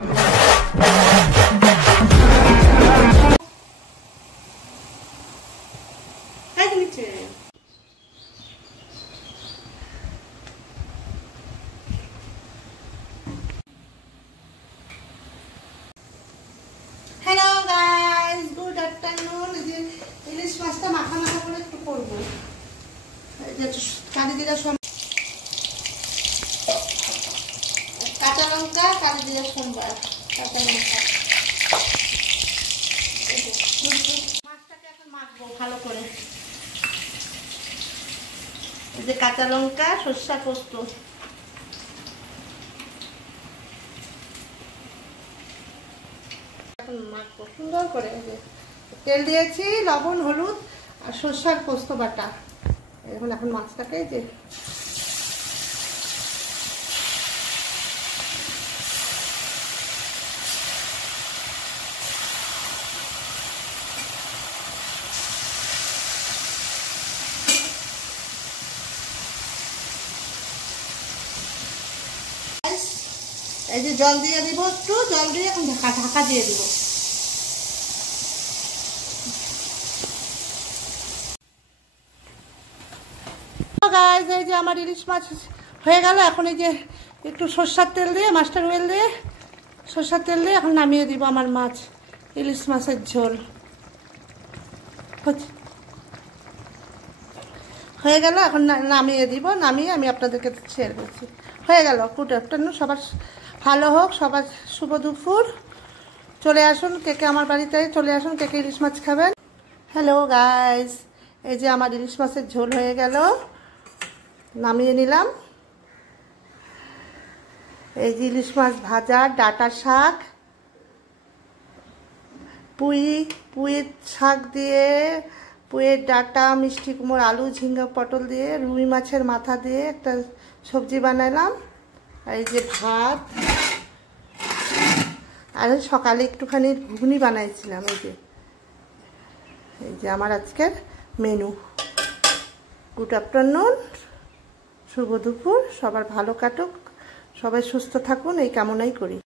Hello guys, good afternoon. ইলিশ মাছটা মাখা মাখা করে একটু করবো। কালি জিরা, কাঁচা লঙ্কা, কালি জিরা, সোমবার, কাঁচা লঙ্কা। মাছটাকে এখন মাখবো ভালো করে। এই যে কাঁচা লঙ্কা, সরষা পোস্ত, মাখবো সুন্দর করে। তেল দিয়েছি, লবণ, হলুদ আর সরষার পোস্ত বাটা। এখন মাছটাকে যে এই যে জল দিয়ে দিব, একটু জল দিয়ে এখন ঢাকা দিয়ে দিব। গাইস, এই যে আমার ইলিশ মাছ হয়ে গেল। এখন এই যে একটু সরষার তেল দিয়ে, মাস্টার অয়েল দিয়ে, সরষার তেল দিয়ে এখন নামিয়ে দিব আমার মাছ, ইলিশ মাছের ঝোল হয়ে গেল। এখন নামিয়ে দিব, নামিয়ে আমি আপনাদেরকে শেয়ার করছি। হয়ে গেল। গুড আফটারনুন, সবার ভালো হোক, সবার শুভ দুপুর। চলে আসুন কে কে আমার বাড়িতে, চলে আসুন কে কে ইলিশ মাছ খাবেন। হ্যালো গাইস, এই যে আমার ইলিশ মাছের ঝোল হয়ে গেল, নামিয়ে নিলাম। এই যে ইলিশ মাছ ভাজা, ডাঁটা শাক, পুঁইয়ের শাক দিয়ে, পুঁইয়ের ডাঁটা, মিষ্টি কুমড়ো, আলু, ঝিঙ্গা, পটল দিয়ে, রুই মাছের মাথা দিয়ে একটা সবজি বানালাম। এই যে ভাত, আর সকালে একটুখানি ঘুগনি বানাইছিলাম। এই যে আমার আজকের মেনু। গুড আফটারনুন, শুভ দুপুর, সবার ভালো কাটুক, সবাই সুস্থ থাকুন, এই কামনাই করি।